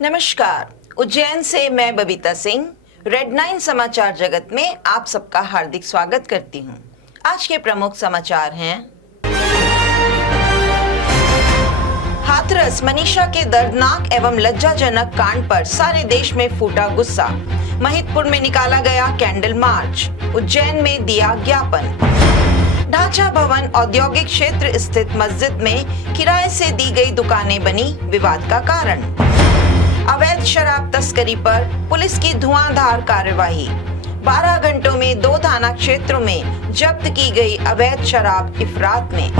नमस्कार, उज्जैन से मैं बबीता सिंह रेड 9 समाचार जगत में आप सबका हार्दिक स्वागत करती हूं। आज के प्रमुख समाचार हैं। हाथरस मनीषा के दर्दनाक एवं लज्जाजनक कांड पर सारे देश में फूटा गुस्सा। महिदपुर में निकाला गया कैंडल मार्च, उज्जैन में दिया ज्ञापन। ढांचा भवन औद्योगिक क्षेत्र स्थित मस्जिद में किराए से दी गई दुकानें बनी विवाद का कारण। अवैध शराब तस्करी पर पुलिस की धुआंधार कार्यवाही। 12 घंटों में 2 थाना क्षेत्रों में जब्त की गई अवैध शराब इफरात में।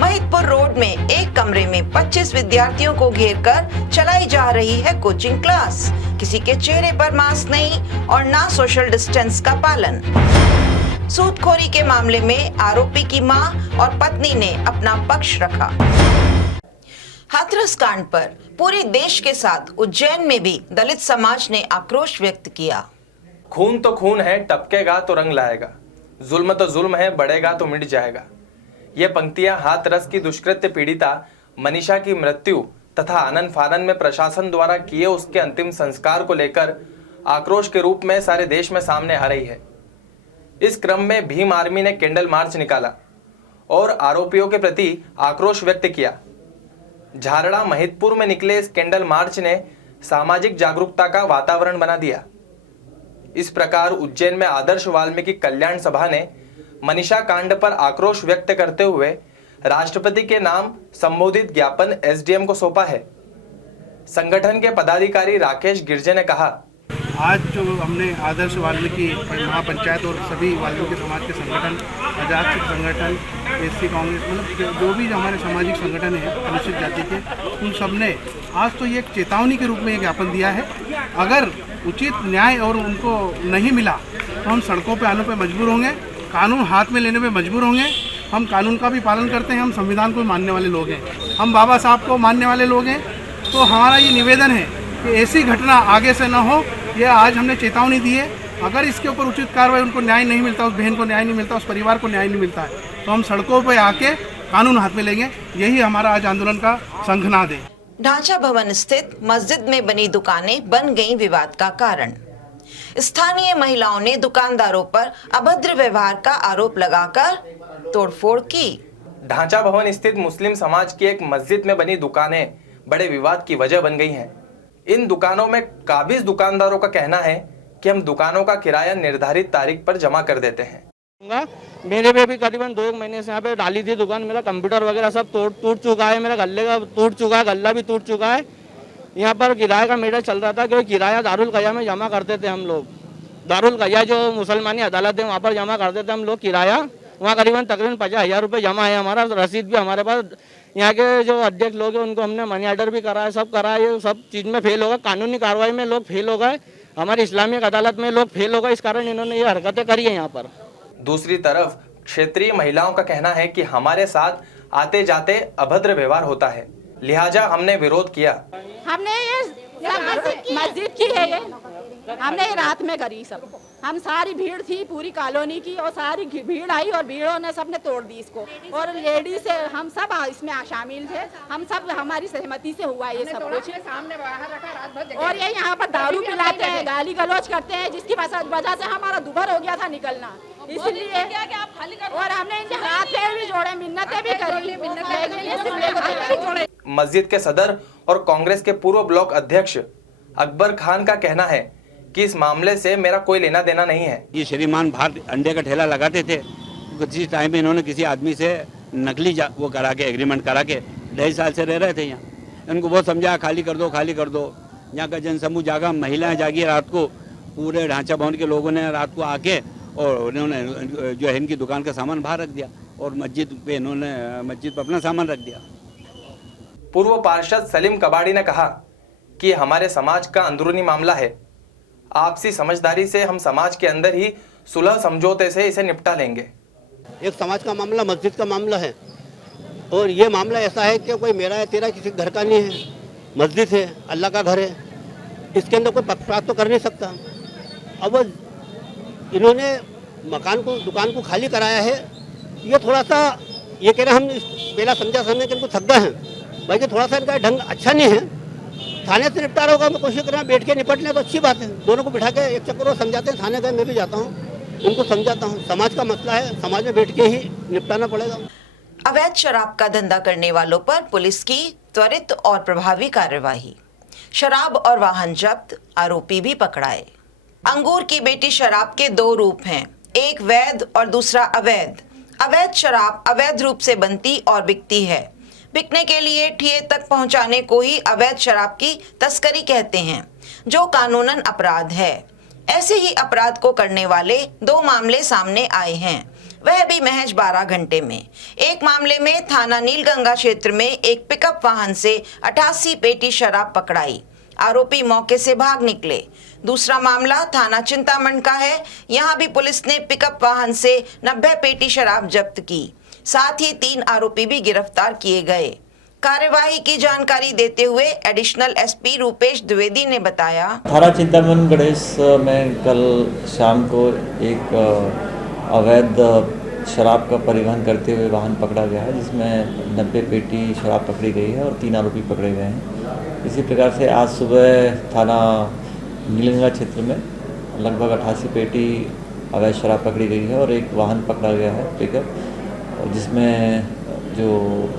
महिदपुर रोड में एक कमरे में 25 विद्यार्थियों को घेरकर चलाई जा रही है कोचिंग क्लास। किसी के चेहरे पर मास्क नहीं और ना सोशल डिस्टेंस का पालन। सूदखोरी के मामले में आरोपी की मां और पत्नी ने अपना पक्ष रखा। हाथरस कांड पर पूरे देश के साथ उज्जैन में भी दलित समाज ने आक्रोश व्यक्त किया। खून तो खून है, टपकेगा तो रंग लाएगा। जुल्म तो जुल्म है, बढ़ेगा तो मिट जाएगा। ये पंक्तियां हाथरस की दुष्कृत्य पीड़िता मनीषा की मृत्यु तथा आनन फानन में प्रशासन द्वारा किए उसके अंतिम संस्कार को लेकर आक्रोश के रूप में सारे देश में सामने आ रही है। इस क्रम में भीम आर्मी ने कैंडल मार्च निकाला और आरोपियों के प्रति आक्रोश व्यक्त किया। झारड़ा महिदपुर में निकले इस कैंडल मार्च ने सामाजिक जागरूकता का वातावरण बना दिया। इस प्रकार उज्जैन में आदर्श वाल्मीकि कल्याण सभा ने मनीषा कांड पर आक्रोश व्यक्त करते हुए राष्ट्रपति के नाम संबोधित ज्ञापन एसडीएम को सौंपा है। संगठन के पदाधिकारी राकेश गिरजे ने कहा, आज जो हमने आदर्श वाल्मीकि महापंचायत और सभी वाल्मीकि समाज के संगठन, आजाद संगठन, एससी कांग्रेस, मतलब जो भी हमारे सामाजिक संगठन है अनुसूचित जाति के, उन सब ने आज तो ये एक चेतावनी के रूप में एक ज्ञापन दिया है। अगर उचित न्याय और उनको नहीं मिला तो हम सड़कों पे आने पे मजबूर होंगे, कानून हाथ में लेने पे मजबूर होंगे। हम कानून का भी पालन करते हैं, हम संविधान को मानने वाले लोग हैं, हम बाबा साहब को मानने वाले लोग हैं। तो हमारा ये निवेदन है कि ऐसी घटना आगे से न हो। ये आज हमने चेतावनी दी है। अगर इसके ऊपर उचित कार्रवाई, उनको न्याय नहीं मिलता, उस बहन को न्याय नहीं मिलता, उस परिवार को न्याय नहीं मिलता है, तो हम सड़कों पर आके कानून हाथ में लेंगे। यही हमारा आज आंदोलन का शंखनाद है। ढांचा भवन स्थित मस्जिद में बनी दुकानें बन गईं विवाद का कारण। स्थानीय महिलाओं ने दुकानदारों पर अभद्र व्यवहार का आरोप लगाकर तोड़फोड़ की। ढांचा भवन स्थित मुस्लिम समाज की एक मस्जिद में बनी दुकानें बड़े विवाद की वजह बन गई हैं। इन दुकानों में काबिज दुकानदारों का कहना है कि हम दुकानों का किराया निर्धारित तारीख पर जमा कर देते हैं। मेरे पे भी करीबन 2 महीने से यहाँ पे डाली थी दुकान। मेरा कंप्यूटर वगैरह सब टूट चुका है, मेरा गल्ले का टूट चुका है, गल्ला भी टूट चुका है। यहाँ पर किराए का मीटर चल रहा था, क्योंकि किराया दारुल क़या में जमा करते थे हम लोग। दारुल क़या जो मुसलमानी अदालत है वहाँ पर जमा करते थे हम लोग किराया। वहाँ करीबन तकरीबन 50,000 रुपये जमा है हमारा। रसीद भी हमारे पास। यहाँ के जो अध्यक्ष लोग हैं उनको हमने मनी ऑर्डर भी करा है, सब करा है। ये सब चीज़ में फेल होगा, कानूनी कार्रवाई में लोग फेल हो गए, हमारी इस्लामिक अदालत में लोग फेल हो गए। इस कारण इन्होंने ये हरकतें करी है यहाँ पर। दूसरी तरफ क्षेत्रीय महिलाओं का कहना है कि हमारे साथ आते जाते अभद्र व्यवहार होता है, लिहाजा हमने विरोध किया। हमने ये मस्जिद की है, ये हमने ये रात में करी। सब हम सारी भीड़ थी पूरी कॉलोनी की, और सारी भीड़ आई और भीड़ों ने सबने तोड़ दी इसको। और लेडीज से हम सब इसमें शामिल थे, हम सब हमारी सहमति से हुआ ये सब कुछ। सामने बाहर रखा रात भर। और ये यहाँ पर दारू पिलाते हैं, गाली गलौज करते हैं, जिसकी वजह से हमारा दुभर हो गया था निकलना। इसलिए और हमने इनके हाथ पैर भी जोड़े, मिन्नतें भी करी। मस्जिद के सदर और कांग्रेस के पूर्व ब्लॉक अध्यक्ष अकबर खान का कहना है कि इस मामले से मेरा कोई लेना देना नहीं है। ये श्रीमान बाहर अंडे का ठेला लगाते थे, किसी टाइम में इन्होंने किसी आदमी से नकली वो करा के एग्रीमेंट करा के 2.5 साल से रह रहे थे यहाँ। इनको बहुत समझा, खाली कर दो, खाली कर दो। यहाँ का जनसमूह जागा, महिलाएं जागी रात को। पूरे ढांचा भवन के लोगों ने रात को आके और उन्होंने जो है इनकी दुकान का सामान बाहर रख दिया और मस्जिद पे अपना सामान रख दिया। पूर्व पार्षद सलीम कबाड़ी ने कहा कि हमारे समाज का अंदरूनी मामला है, आपसी समझदारी से हम समाज के अंदर ही सुलह समझौते से इसे निपटा लेंगे। एक समाज का मामला मस्जिद का मामला है, और ये मामला ऐसा है कि कोई मेरा है तेरा किसी घर का नहीं है, मस्जिद है, अल्लाह का घर है, इसके अंदर कोई पक्षपात तो कर नहीं सकता। अब इन्होंने दुकान को खाली कराया है, ये थोड़ा सा ये कह रहे हम पहला समझा समझे कि इनको थक गए हैं भाई, कि थोड़ा सा इनका ढंग अच्छा नहीं है। थाने से निपटारा होगा, मैं कोशिश कर रहा हूँ बैठ के निपट लें तो अच्छी बात है। दोनों को बिठा के एक चक्कर और समझाते हैं, थाने गए मैं भी जाता हूँ, उनको समझाता हूँ। समाज का मसला है, समाज में बैठ के ही निपटाना पड़ेगा। अवैध शराब का धंधा करने वालों पर पुलिस की त्वरित और प्रभावी कार्यवाही। शराब और वाहन जब्त, आरोपी भी पकड़ाए। अंगूर की बेटी शराब के दो रूप हैं, एक वैध और दूसरा अवैध। अवैध शराब अवैध रूप से बनती और बिकती है। बिकने के लिए ठिए तक पहुंचाने को ही अवैध शराब की तस्करी कहते हैं, जो कानूनन अपराध है। ऐसे ही अपराध को करने वाले दो मामले सामने आए हैं, वह भी महज 12 घंटे में। एक मामले में थाना नीलगंगा क्षेत्र में एक पिकअप वाहन से 88 पेटी शराब पकड़ाई, आरोपी मौके से भाग निकले। दूसरा मामला थाना चिंतामण का है, यहाँ भी पुलिस ने पिकअप वाहन से 90 पेटी शराब जब्त की, साथ ही 3 आरोपी भी गिरफ्तार किए गए। कार्यवाही की जानकारी देते हुए एडिशनल एसपी रूपेश द्विवेदी ने बताया, थाना चिंतामण गणेश में कल शाम को एक अवैध शराब का परिवहन करते हुए वाहन पकड़ा गया है, जिसमें 90 पेटी शराब पकड़ी गई है और 3 आरोपी पकड़े गए हैं। इसी प्रकार से आज सुबह थाना नीलगंगा क्षेत्र में लगभग 88 पेटी अवैध शराब पकड़ी गई है और एक वाहन पकड़ा गया है पिकअप, जिसमें जो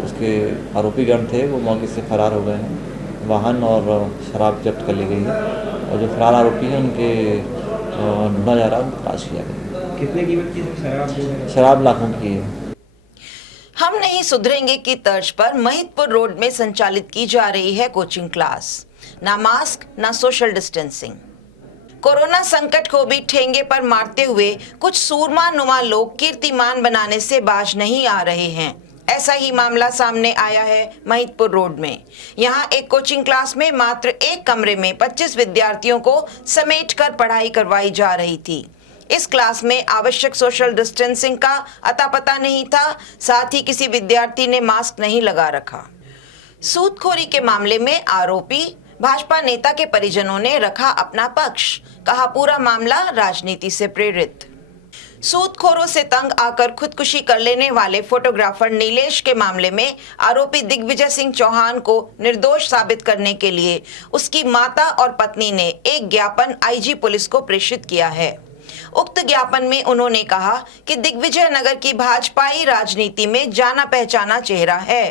उसके आरोपीगण थे वो मौके से फरार हो गए हैं। वाहन और शराब जब्त कर ली गई है और जो फरार आरोपी हैं उनके ढूंढा जा रहा है, तलाश किया गया। कितने कीमत की शराब लाखों की है। हम नहीं सुधरेंगे की तर्ज पर महिदपुर रोड में संचालित की जा रही है कोचिंग क्लास। ना मास्क ना सोशल डिस्टेंसिंग। कोरोना संकट को भी ठेंगे पर मारते हुए कुछ सूरमा नुमा लोग कीर्तिमान बनाने से बाज नहीं आ रहे हैं। ऐसा ही मामला सामने आया है महिदपुर रोड में। यहाँ एक कोचिंग क्लास में मात्र एक कमरे में 25 विद्यार्थियों को समेटकर पढ़ाई करवाई जा रही थी। इस क्लास में आवश्यक सोशल डिस्टेंसिंग का अता पता नहीं था, साथ ही किसी विद्यार्थी ने मास्क नहीं लगा रखा। सूदखोरी के मामले में आरोपी भाजपा नेता के परिजनों ने रखा अपना पक्ष, कहा पूरा मामला राजनीति से प्रेरित। सूदखोरों से तंग आकर खुदकुशी कर लेने वाले फोटोग्राफर नीलेश के मामले में आरोपी दिग्विजय सिंह चौहान को निर्दोष साबित करने के लिए उसकी माता और पत्नी ने एक ज्ञापन आईजी पुलिस को प्रेषित किया है। उक्त ज्ञापन में उन्होंने कहा कि दिग्विजय नगर की भाजपाई राजनीति में जाना पहचाना चेहरा है,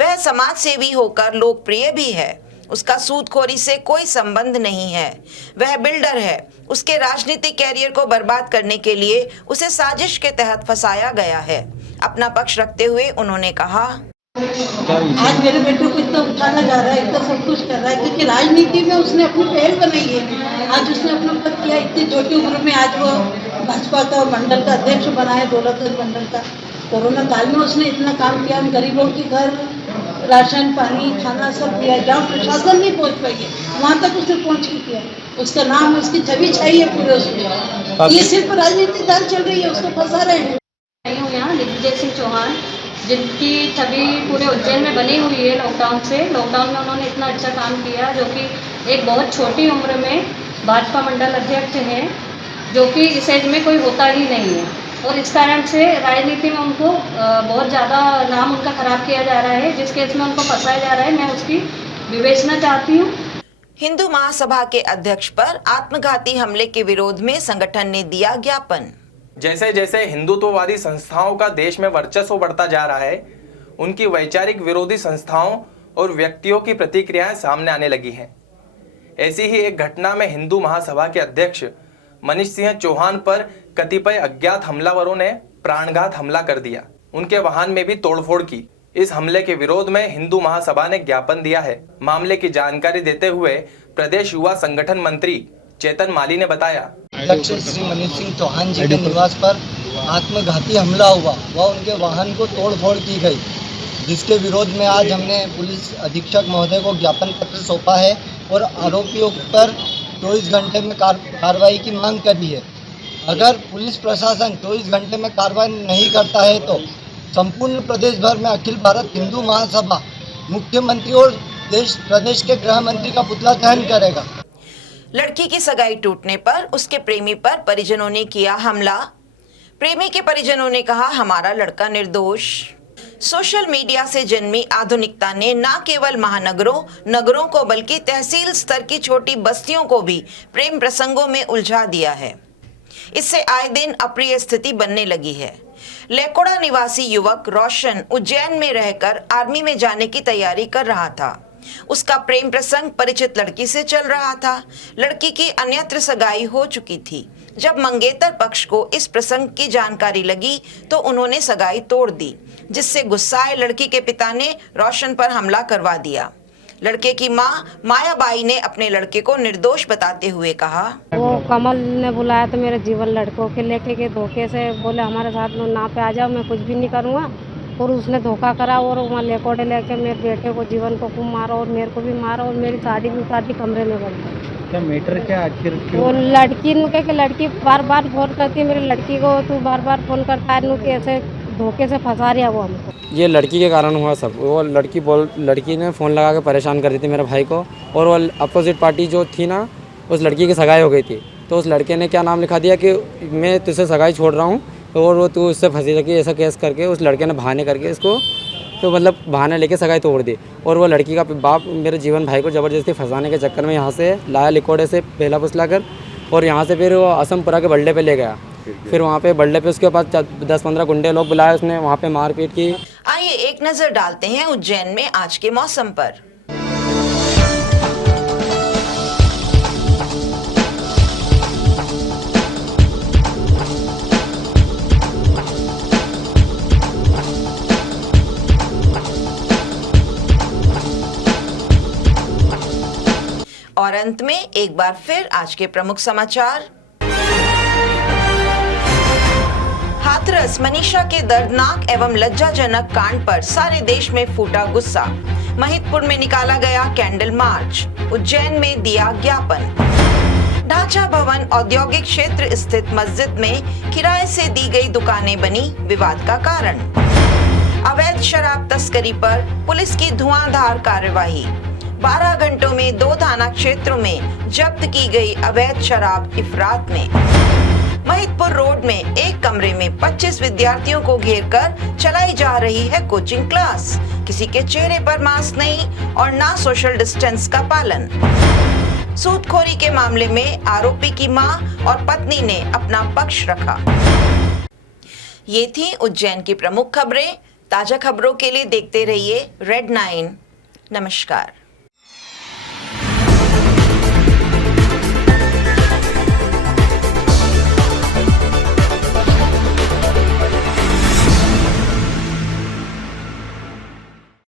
वह समाज सेवी होकर लोकप्रिय भी है, उसका सूदखोरी से कोई संबंध नहीं है, वह बिल्डर है, उसके राजनीतिक कैरियर को बर्बाद करने के लिए उसे साजिश के तहत फंसाया गया है। अपना पक्ष रखते हुए उन्होंने कहा, आज मेरे बेटे को इतना उठाना जा रहा है, इतना सब कुछ कर रहा है, क्योंकि राजनीति में उसने अपनी पहल बनाई है। आज उसने अपना पद किया, इतनी छोटी उम्र में आज वो भाजपा का मंडल का अध्यक्ष बना है, दौलतगंज मंडल का। कोरोना काल में उसने इतना काम किया, गरीबों के घर राशन पानी खाना सब दिया, जहाँ प्रशासन नहीं पहुँच पाई है वहाँ तक उसने पहुँच के किया। उसका नाम उसकी छवि छाई है पूरे उसमें। ये सिर्फ राजनीतिक दल चल रही है, उसको फंसा रहे हैं। यहाँ दिग्विजय सिंह चौहान जिनकी छवि पूरे उज्जैन में बनी हुई है लॉकडाउन से। लॉकडाउन में उन्होंने इतना अच्छा काम किया, जो कि एक बहुत छोटी उम्र में भाजपा मंडल अध्यक्ष हैं, जो कि इस एज में कोई होता ही नहीं है। और इस कारण से राजनीति में उनको बहुत ज़्यादा नाम उनका खराब किया जा रहा है, जिस केस में उनको फंसाया जा रहा है। मैं उसकी विवेचना चाहती हूँ। हिंदू महासभा के अध्यक्ष पर आत्मघाती हमले के विरोध में संगठन ने दिया ज्ञापन। जैसे जैसे हिंदुत्ववादी संस्थाओं का देश में वर्चस्व बढ़ता जा रहा है, उनकी वैचारिक विरोधी संस्थाओं और व्यक्तियों की प्रतिक्रियाएं सामने आने लगी हैं। ऐसी ही एक घटना में हिंदू महासभा के अध्यक्ष मनीष सिंह चौहान पर कतिपय अज्ञात हमलावरों ने प्राणघात हमला कर दिया, उनके वाहन में भी तोड़फोड़ की। इस हमले के विरोध में हिंदू महासभा ने ज्ञापन दिया है। मामले की जानकारी देते हुए प्रदेश युवा संगठन मंत्री चेतन माली ने बताया, अध्यक्ष श्री मनीष सिंह चौहान जी के निवास पर आत्मघाती हमला हुआ व उनके वाहन को तोड़फोड़ की गई, जिसके विरोध में आज हमने पुलिस अधीक्षक महोदय को ज्ञापन पत्र सौंपा है और आरोपियों पर 24 घंटे में कार्रवाई की मांग करी है। अगर पुलिस प्रशासन 24 घंटे में कार्रवाई नहीं करता है तो संपूर्ण प्रदेश भर में अखिल भारत हिंदू महासभा मुख्यमंत्री और प्रदेश के गृह मंत्री का पुतला दहन करेगा। लड़की की सगाई टूटने पर उसके प्रेमी पर परिजनों ने किया हमला। प्रेमी के परिजनों ने कहा, हमारा लड़का निर्दोष। सोशल मीडिया से जन्मी आधुनिकता ने न केवल महानगरों, नगरों को बल्कि तहसील स्तर की छोटी बस्तियों को भी प्रेम प्रसंगों में उलझा दिया है। इससे आए दिन अप्रिय स्थिति बनने लगी है। लेकोड़ा निवासी युवक रोशन उज्जैन में रहकर आर्मी में जाने की तैयारी कर रहा था। उसका प्रेम प्रसंग परिचित लड़की से चल रहा था। लड़की की अन्यत्र सगाई हो चुकी थी। जब मंगेतर पक्ष को इस प्रसंग की जानकारी लगी तो उन्होंने सगाई तोड़ दी, जिससे गुस्साए लड़की के पिता ने रोशन पर हमला करवा दिया। लड़के की मां मायाबाई ने अपने लड़के को निर्दोष बताते हुए कहा, वो कमल ने बुलाया तो मेरे जीवन लड़कों के लेके के धोखे से बोले हमारे साथ में ना पे आ जाओ, मैं कुछ भी नहीं करूँगा। और उसने धोखा करा और वहाँ लेकोड़े लेके मेरे बेटे को जीवन को खूब मारा और मेरे को भी मारा और मेरी शादी भी उतार दी कमरे में बंद। क्या मैटर क्या आखिर? वो लड़की नुके कि लड़की बार बार फोन करती है मेरी लड़की को, तू बार बार फोन करता है नुके ऐसे धोखे से फंसा रहा वो हमको। ये लड़की के कारण हुआ सब। वो लड़की ने फ़ोन लगा के परेशान कर दी थी मेरे भाई को, और वो अपोजिट पार्टी जो थी ना, उस लड़की की सगाई हो गई थी। तो उस लड़के ने क्या नाम लिखा दिया कि मैं तुझसे सगाई छोड़ रहा हूँ और वो तू उससे फंसी रखी, ऐसा केस करके उस लड़के ने बहाने करके इसको तो मतलब बहाना लेके सगाई तोड़ दी। और वो लड़की का बाप मेरे जीवन भाई को ज़बरदस्ती फंसाने के चक्कर में यहाँ से लाया लिकोड़े से पहला फुसला कर, और यहाँ से फिर वो असमपुरा के बल्ले पे ले गया। फिर वहाँ पे बल्ले पे उसके पास 10-15 गुंडे लोग बुलाए, उसने वहाँ पे मारपीट की। आइए एक नजर डालते हैं उज्जैन में आज के मौसम पर। और अंत में एक बार फिर आज के प्रमुख समाचार। हाथरस मनीषा के दर्दनाक एवं लज्जाजनक कांड पर सारे देश में फूटा गुस्सा। महिदपुर में निकाला गया कैंडल मार्च। उज्जैन में दिया ज्ञापन। ढांचा भवन औद्योगिक क्षेत्र स्थित मस्जिद में किराए से दी गई दुकानें बनी विवाद का कारण। अवैध शराब तस्करी पर पुलिस की धुआंधार कार्यवाही। 12 घंटों में 2 थाना क्षेत्रों में जब्त की गई अवैध शराब इफरात में। महिदपुर रोड में एक कमरे में 25 विद्यार्थियों को घेरकर चलाई जा रही है कोचिंग क्लास। किसी के चेहरे पर मास्क नहीं और ना सोशल डिस्टेंस का पालन। सूदखोरी के मामले में आरोपी की मां और पत्नी ने अपना पक्ष रखा। ये थी उज्जैन की प्रमुख खबरें। ताजा खबरों के लिए देखते रहिए रेड 9। नमस्कार।